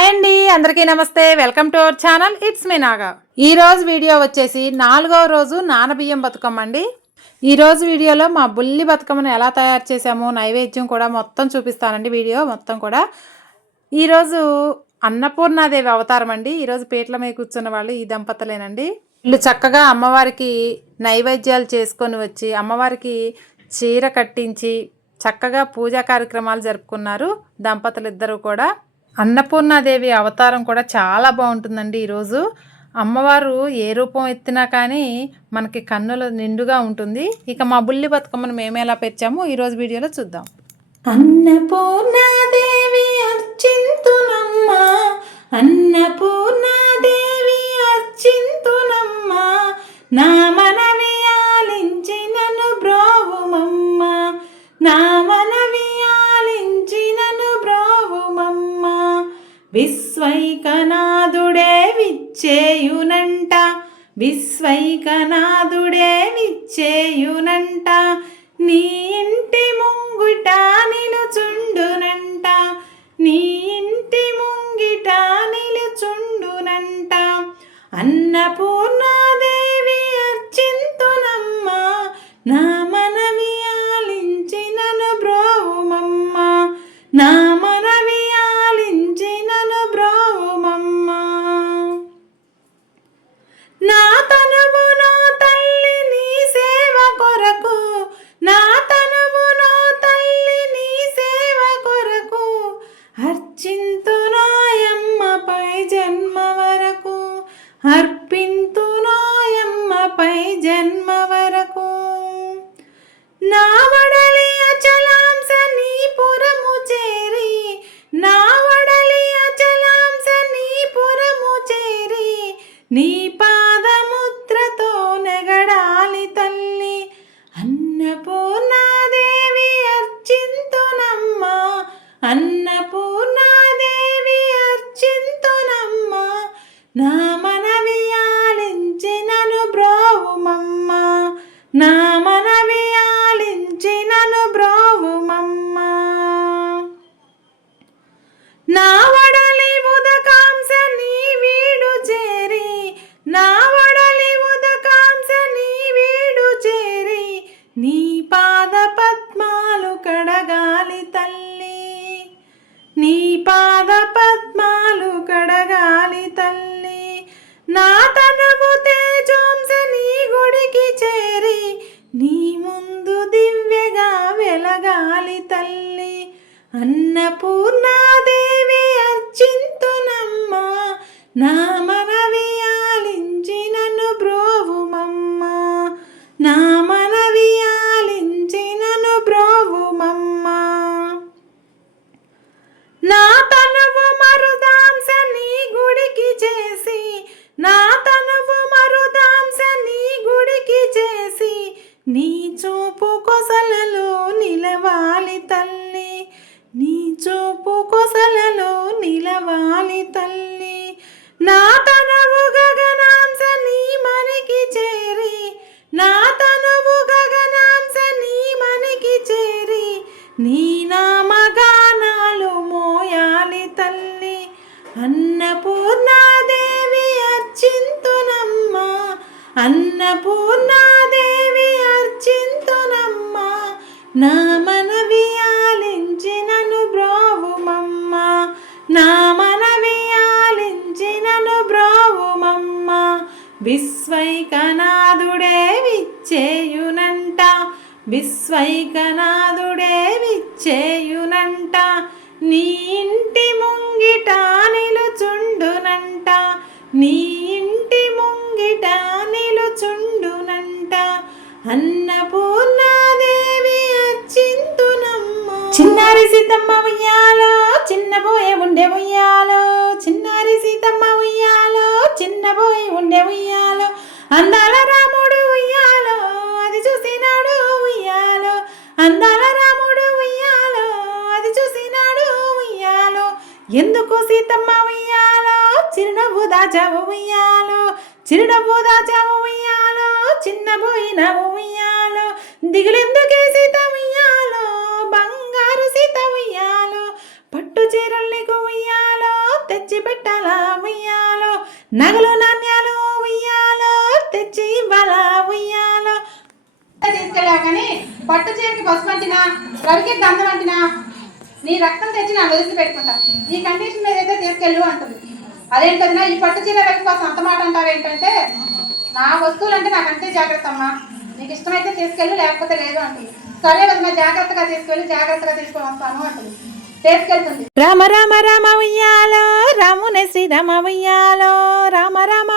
Hi అండి అందరికీ నమస్తే. Welcome to our channel. It's me Naga. ఈరోజు వీడియో వచ్చేసి నాలుగవ రోజు నానబియ్యం బతుకమ్మ అండి. ఈరోజు వీడియోలో మా బుల్లి బతుకమ్మను ఎలా తయారు చేసామో నైవేద్యం కూడా మొత్తం చూపిస్తానండి వీడియో మొత్తం కూడా. ఈరోజు అన్నపూర్ణాదేవి అవతారం అండి. ఈరోజు పీటల మీద కూర్చున్న వాళ్ళు ఈ దంపతులేనండి. వీళ్ళు చక్కగా అమ్మవారికి నైవేద్యాలు చేసుకొని వచ్చి అమ్మవారికి చీర కట్టించి చక్కగా పూజా కార్యక్రమాలు జరుపుకున్నారు దంపతులు ఇద్దరు కూడా. అన్నపూర్ణాదేవి అవతారం కూడా చాలా బాగుంటుందండి ఈరోజు. అమ్మవారు ఏ రూపం ఎత్తినా కానీ మనకి కన్నుల నిండుగా ఉంటుంది. ఇక మా బుల్లి బతుకమ్మను మేము ఎలా పెంచామో ఈరోజు వీడియోలో చూద్దాం. అన్నపూర్ణాదేవి అర్చింతునమ్మ అన్నపూర్ణ విచ్చేయునంట విశ్వైకనాథుడే విచ్చేయునంట నీ ఇంటి ముంగుట నిలుచుండునంట నీ ఇంటి ముంగిట నిలుచుండునంట అన్నపూర్ణ जन्म वर నా అన్నపూర్ణాదేవి అర్చింతునమ్మ నామనవి ఆలించినను బ్రోవుమమ్మ. నామనవి ఆలించినను బ్రోవుమమ్మ. నా తనువు మరుదాంస నీ గుడికి చేసి నా తనువు మరుదాంస నీ గుడికి చేసి నీ చూపు కొసలలు నీ నామగానాలు మోయాలి తల్లి. అన్నపూర్ణాదేవి అర్చింతునమ్మా. అన్నపూర్ణాదేవి అర్చింతునమ్మా. నా మనవి ఆలించినను బ్రావుమమ్మ. నా మనవి ఆలించినను బ్రావుమమ్మ. విశ్వైకనాథుడే విచ్చేయు విశ్వైకనాథుడే విచ్చేయునంట నీ ఇంటి ముంగిట నిలుచుండునంట నీ ఇంటి ముంగిట నిలుచుండునంట. అన్నపూర్ణాదేవి అచ్చింతునమ్మ. చిన్నారి సీతమ్మ ఉయ్యాలో చిన్నబోయే ఉండే ఉయ్యాలో. చిన్నారి సీతమ్మ ఉయ్యాలో చిన్నబోయే ఉండే ఉయ్యాలో. అందాల రాముడు ఉయ్యాలో అది చూసినాడు అందాల రాముడు ఉయ్యాలో అది చూసినాడు ఉయ్యాలో. ఎందుకు సీతమ్మ ఉయ్యాలో? చిరునవ్వు దాచావు ఉయ్యాలో. చిరునవ్వు దాచావు ఉయ్యాలో చిన్నబోయిన ఉయ్యాలో. దిగులెందుకే సీత ఉయ్యాలో? బంగారు సీత ఉయ్యాలో. పట్టు చీరల్ని ఉయ్యాలో తెచ్చి పెట్టాలా ఉయ్యాలో. నగలు నా పట్టు చీరకి పసుపు అంటినా రవికి గంధం అంటినా నీ రక్తం తెచ్చి నా వదిలి పెట్టుకుంటా. ఈ కండిషన్ మీద అయితే తీసుకెళ్ళు అంటుంది. అదేంటన్నా ఈ పట్టు చీర రవి సొంత మాట అంటావు ఏంటంటే నా వస్తువులు అంటే నాకు జాగ్రత్త అమ్మా. నీకు ఇష్టమైతే తీసుకెళ్ళు లేకపోతే లేదు అంటుంది. సరే వదిన జాగ్రత్తగా తీసుకెళ్ళి జాగ్రత్తగా తీసుకొని వస్తాను అంటుంది. తీసుకెళ్తుంది. రామ రామ రామ ఉయ్యాలో రామునే శ్రీరామ ఉయ్యాలో రామ రామ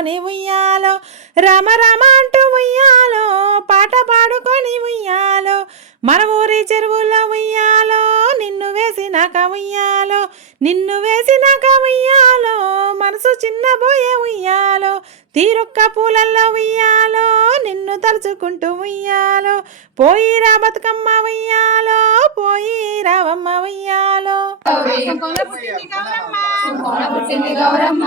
పాడుకొని ఉయ్యాలో రామ రమ అంటూ ఉయ్యాలో పాట పాడుకొని ఉయ్యాలో మన ఊరి చెరువులో ఉయ్యాలో. నిన్ను వేసినాక ఉయ్యాలో నిన్ను వేసినాక ఉయ్యాలో మనసు చిన్నబోయే ఉయ్యాలో తీరొక్క పూలల్లో ఉయ్యాలో నిన్ను తలుచుకుంటూ ఉయ్యాలో పోయిరా బతుకమ్మ ఉయ్యాలో పోయి రావమ్మ ఉయ్యాలో. గౌరమ్మ.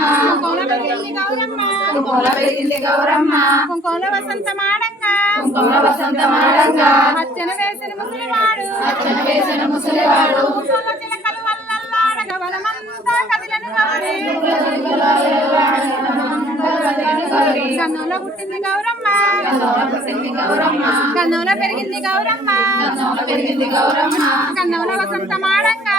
గౌరమ్మ. కుంకుమ వసంత మాడంగా కుంకుమ వసంత మాడంగా అచ్చన వేసిన ముసలివాడు. అచ్చన వేసిన ముసలివాడు. కుంకుమ చిలకలు వల్లల్లాడగా వనమంతా కదిలను గౌరీ కన్నులో పుట్టింది గౌరమ్మ. కన్నులో పెరిగింది గౌరమ్మ. పెరిగింది గౌరమ్మ కన్నుల వసంత మాడంగా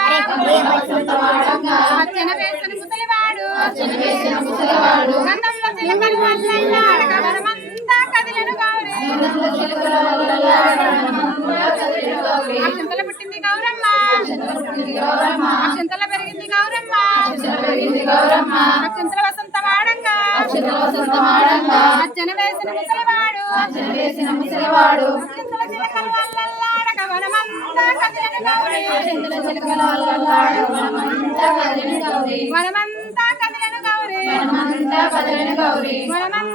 అచ్చన వేసిన ముసలివాడు. అచ్చన వేసిన ముసలివాడు. కన్నుల్లో చిలకలు గౌరీ అక్షంతల పుట్టింది గౌరమ్మ అక్షంతల పెరిగింది గౌరమ్మ పెరిగింది గౌరమ్మ అక్షంతల వసంత మాడంగా అచ్చన వేసిన ముసలివాడు అక్షంతల చిలకలు వనమంతా కదిలను గౌరీ. మనమంతా కదిలిన గౌరి. వనమంతా కదిలను గౌరీ. మనమంతా కదిలిన గౌరి వనమంతా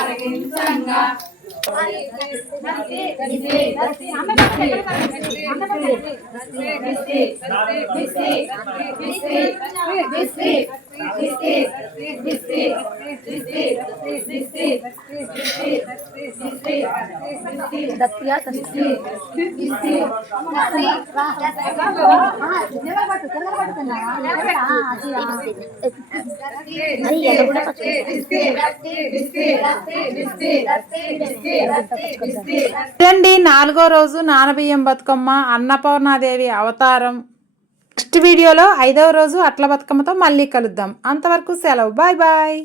గౌరీ మనమంతా నాలుగో రోజు నానబియ్యం బతుకమ్మ అన్నపూర్ణాదేవి అవతారం. నెక్స్ట్ వీడియోలో ఐదవ రోజు అట్ల బతుకమ్మతో మళ్ళీ కలుద్దాం. అంతవరకు సెలవు. Bye bye.